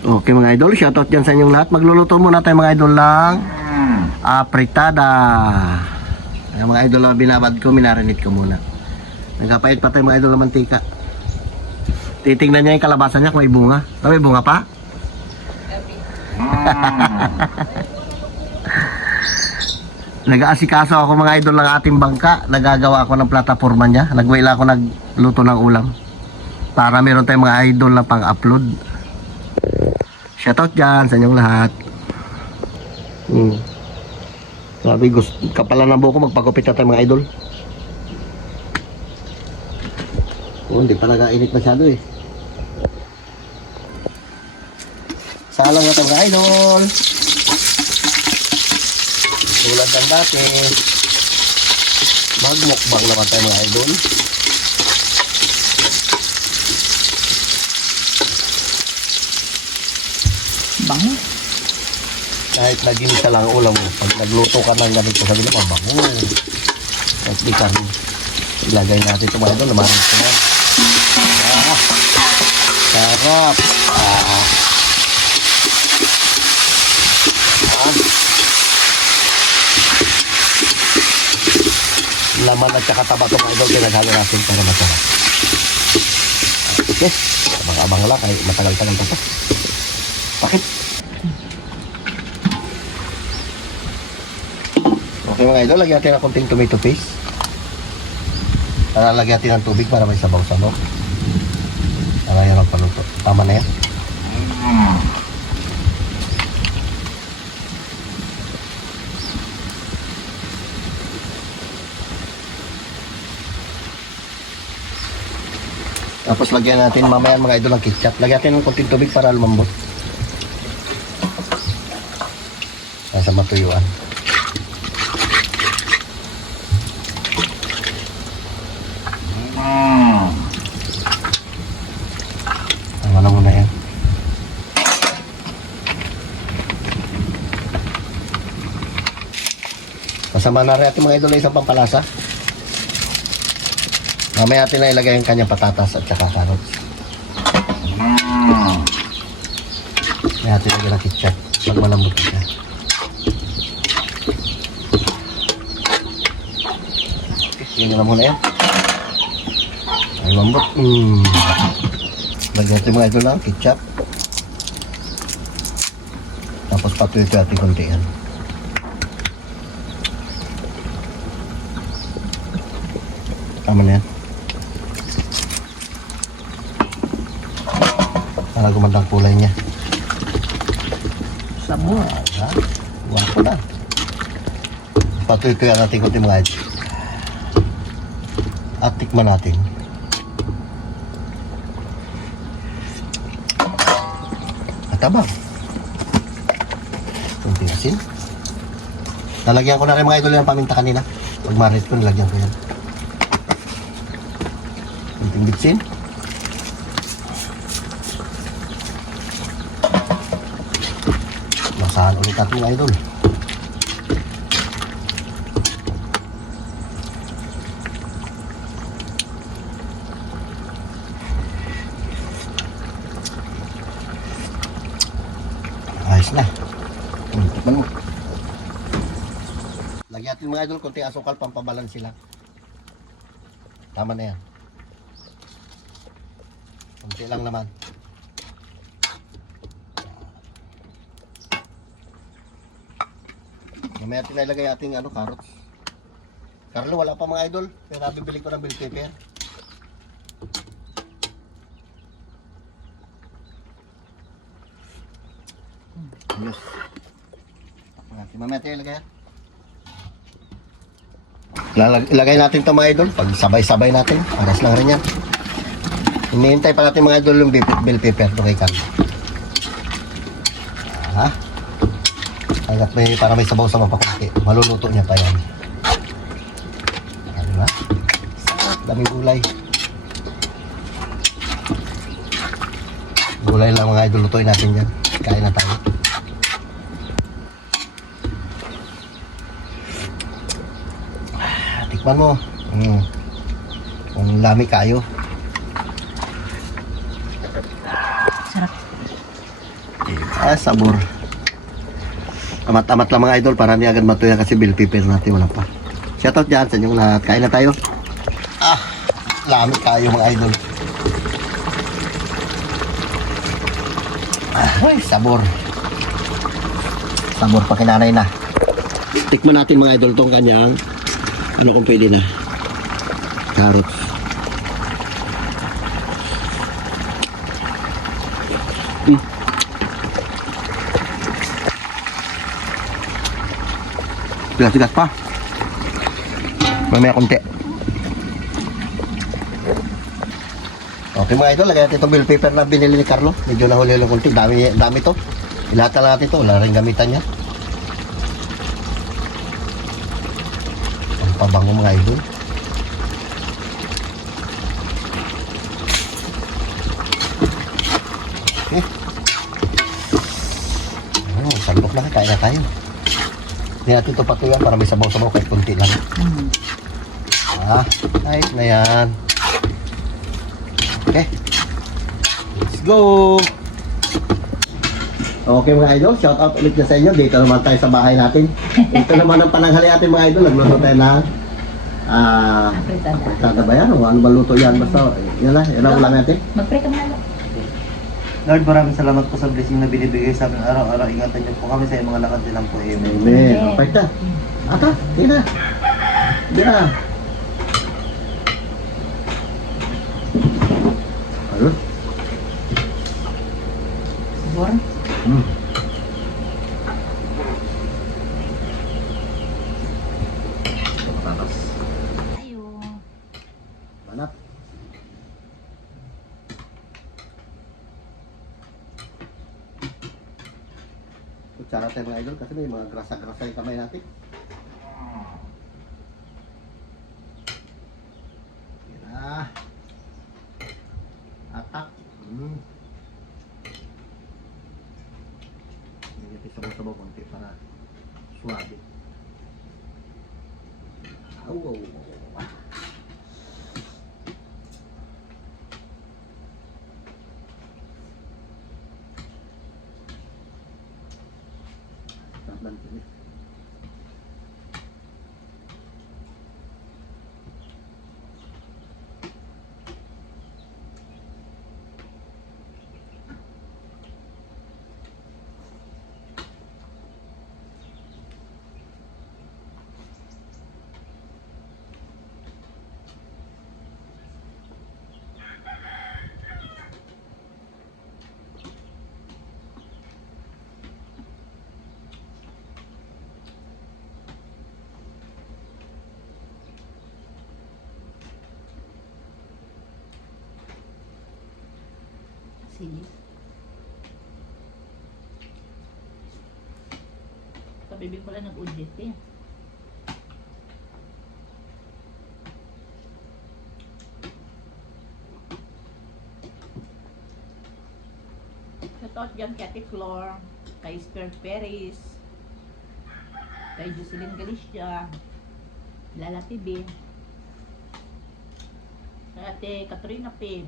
Okay mga idol, shoutout dyan sa inyong lahat. Magluluto muna tayo mga idol ng apritada. Ay, mga idol na binabad ko, minarinate ko muna. Nagkapait pa tayo mga idol ng mantika. Titingnan niya yung kalabasan niya kung may bunga. May bunga pa? Nag-aasikaso ako mga idol ng ating bangka. Nagagawa ako ng plataforma niya. Nagwaila ako nagluto ng ulam. Para meron tayong mga idol na pang-upload. Shoutout dyan sa inyong lahat. Sabi, gusto, kapalan ng buko, magpagupit na tayo mga idol. Hindi pa nag-init masyado eh. Salang na tayo mga idol. Tulad ng dati. Magmukbang naman tayo mga idol. Bango. Kahit naging isa lang ulam mo, pag nagluto ka ng ganito, sabi na mabango. At di ka ilagay natin ito mga idol, namarin ko na. Sarap. Laman at saka taba ito mga idol, pinaghalo natin para masarap. Okay, abang-abang lang, ay matagal-tagal ito. Bakit? Okay mga idol, lagyan natin ng konting tomato paste. Para lagyan natin ng tubig para may sabaw-sabaw. Para yan ang paluto. Tama na yan. Tapos lagyan natin mamaya mga idol ng ketchup. Lagyan natin ng konting tubig para lumambot. Nasa matuyuan. Tama na muna yan. Masama na rin natin mga idol na isang pampalasa. Mamaya natin na ilagay yung kanyang patatas at saka carrots. Mamaya natin ilagay ng ketchup pag malambot siya. Yan na muna yan. Ay, lambot. Lagyan natin mga idol lang, ketchup. Tapos patuloy ito natin konti yan. Tama na yan. Para gumandang kulay niya. Sabor. Wapo na. Patuloy ito yan natin konti mga idol. At tikman natin. At abang. Kunting asin. Nalagyan ko na rin mga idol yung paminta kanina. Pag marinate ko, nalagyan ko yan. Kunting bitsin. Masahan ulit natin mga idol. Ayos na. Tikman mo. Lagyan natin mga idol konting asukal pampabalansi lang. Tama na yan. Konti lang naman. Mamaya natin nilagay ating carrots. Carlo, wala pa mga idol. Pero nabibili ko ng bell pepper. Ayos. Mamaya natin ilagay yan. Ilagay natin ito mga idol. Pag sabay-sabay natin, aras lang rin yan. Hinihintay pa natin mga idol yung bell pepper ito kay Carlo. Hanggat may, para may sabaw-sabaw pa konti. Maluluto niya pa yan. Diba? Daming gulay. Gulay lang mga idol, lutuin natin yan. Kain na tayo. Tikman mo. Kung lami kayo. Sarap. Ay, sabor. Amat-amat lang mga idol para hindi agad matuya kasi bell pepper natin wala pa. Shoutout dyan sa inyong lahat. Kain na tayo. Lamig tayo mga idol. Ay, sabor. Sabor pa kinanay na. Tikman natin mga idol tong kanyang ano kung pwede na. Carrots. Tigas-tigas pa. Mamaya konti. Okay mga idol, lagyan natin itong bill paper na binili ni Carlo. Medyo nahuli-huli konti. Dami to. Ilata lang natin ito. Wala rin gamitan niya. Ang pabango mga idol. Okay. Sandok na. Kaya na tayo. Hindi natin ito patuyan para may sabaw-sabaw kahit kunti lang. Ayos na yan. Okay. Let's go! Okay mga idol, shout out ulit na sa inyo. Dito naman tayo sa bahay natin. Ito naman ang pananghali natin mga idol. Nagluto tayo ng fritada ba yan? O ano ba luto yan? Basta, yan ang ulam natin. Mag-pray ka muna. Lord, maraming salamat po sa blessing na binibigay sa amin araw-araw. Ingatan niyo po kami sa mga lakad nilang po. Amen. Amen. Okay ta. Ata, sige na. Sige na. Ayun. Sabor. Patatas. Ayo. Banat. Kutsara tayo mga idol kasi may mga grasa-grasa yung kamay natin. Yan na. Atak. Hindi natin sabaw-sabaw konti para suwabe. Wow. Tablan sini. Sili. Pabibig pala ng udit eh. Shoutout dyan kay Ate Flor, kay Esther Perez, kay Jocelyn Galicia, Lala TV, kay Ate Katrina Pin.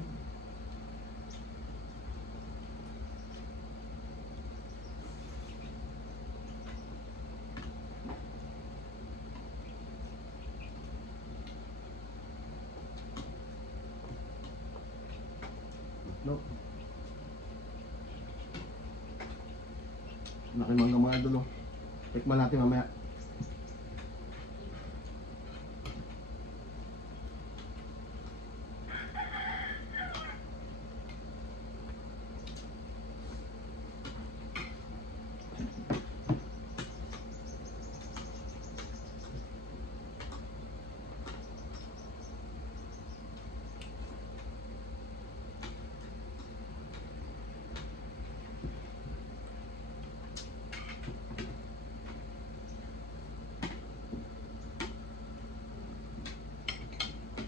No. Nakimang mga idol. Tikman natin mamaya.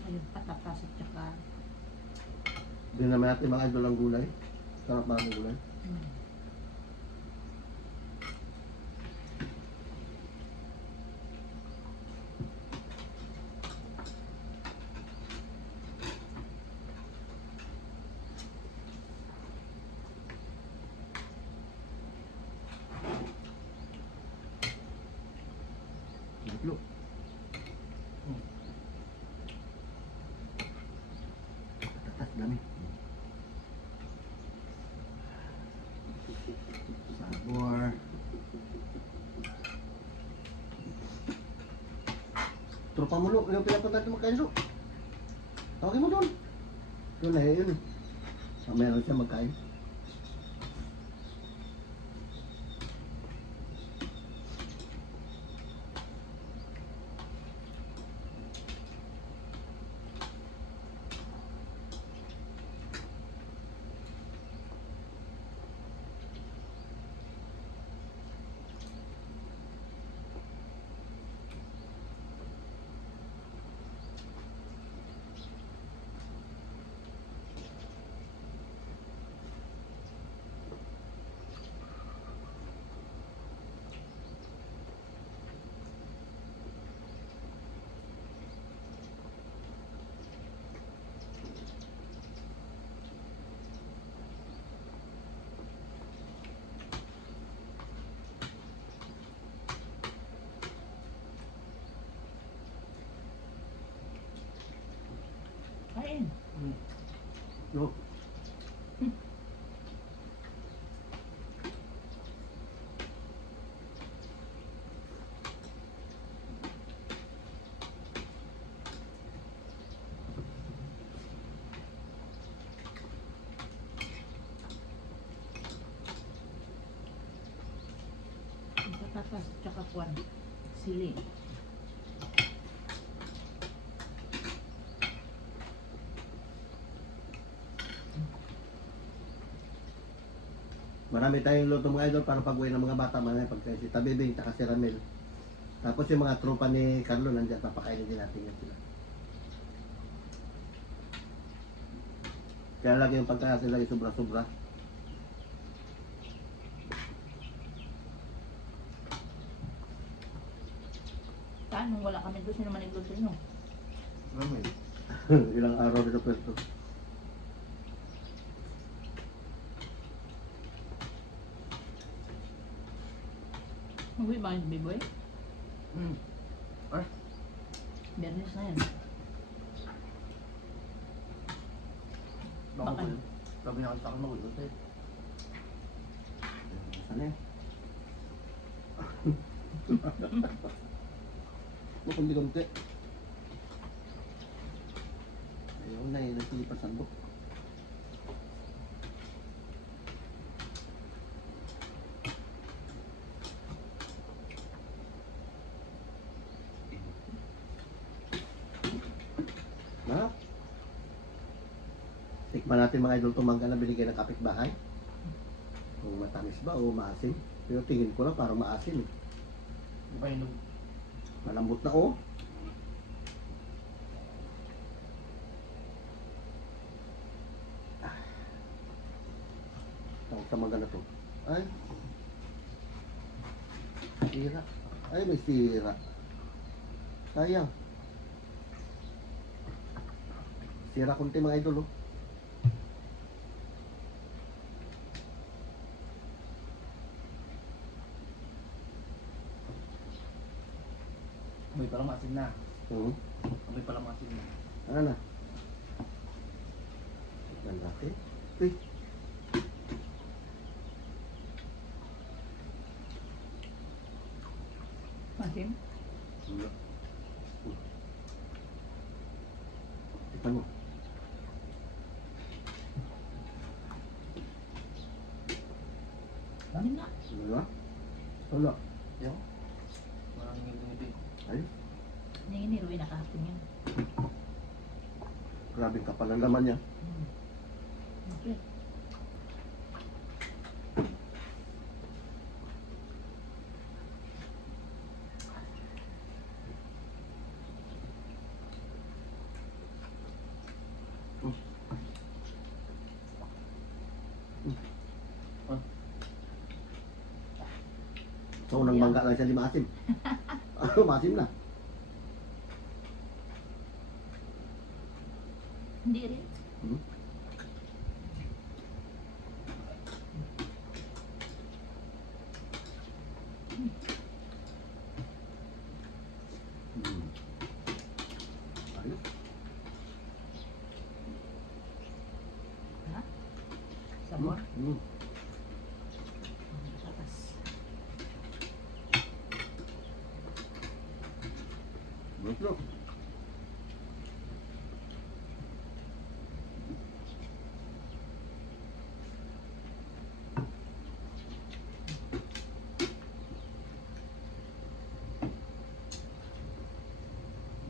Ayun, patatas at saka Hindi naman natin mga idol ang gulay. Sarap ba ang gulay? Lo. Tatas dami. Sabor. Tropa mo lo, yung pinapunta natin magkain lo. Tawagin mo doon. Doon na yun eh. Meron siya magkain. Kain. Lo. Patatas, tsaka kwan. Sili. Marami tayong luto mga idol para pag-uwi ng mga bata, mga pagkain si Tabibing, tsaka si Ramil. Tapos yung mga tropa ni Carlo nandiyan, papakainin din natin yan sila. Kaya lagi yung pagkain sila lagi sobra-sobra. Saan? Nung wala kami doon, sino man nagluto nyo? Ramil. Ilang araw dito pwede. Uwi ba yung biboy? Ay, Bernis na yan. baka Baka. po yun. Sabi niya sa akin mag-ulit eh. Sana yan? Kunti-kunti. Ayun na yun, nagsilipan sandok. Na? Tikman natin mga idol itong mangga na binigay ng kapitbahay. Kung matamis ba o maasim. Pero tingin ko lang parang maasim. Painom. Malambot na oh. Tawag sa mangga na to. Ay. Sira. Ay, may sira. Sayang. Sira konti mga idol oh. Amoy palang maasin na. Amoy palang maasin na. Ano na? Tignan natin. Uy. Masim? Wala. Tignan mo. Ano na? Wala. Wala. Yan. Parang ngiti-ngiti. Ay, Hindi Ruy nakahapon yan. grabing kapal ang laman niya. Okay. So, unang bangga lang siya di maasim. Maasim na. Hindi rin. Hmm? Sabor. Mm. Tatas. Gusto.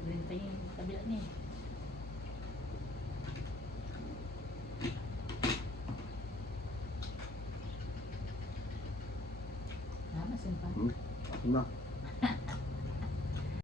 Renta yung kabila niya. Tama, simpa. Mm. Diba?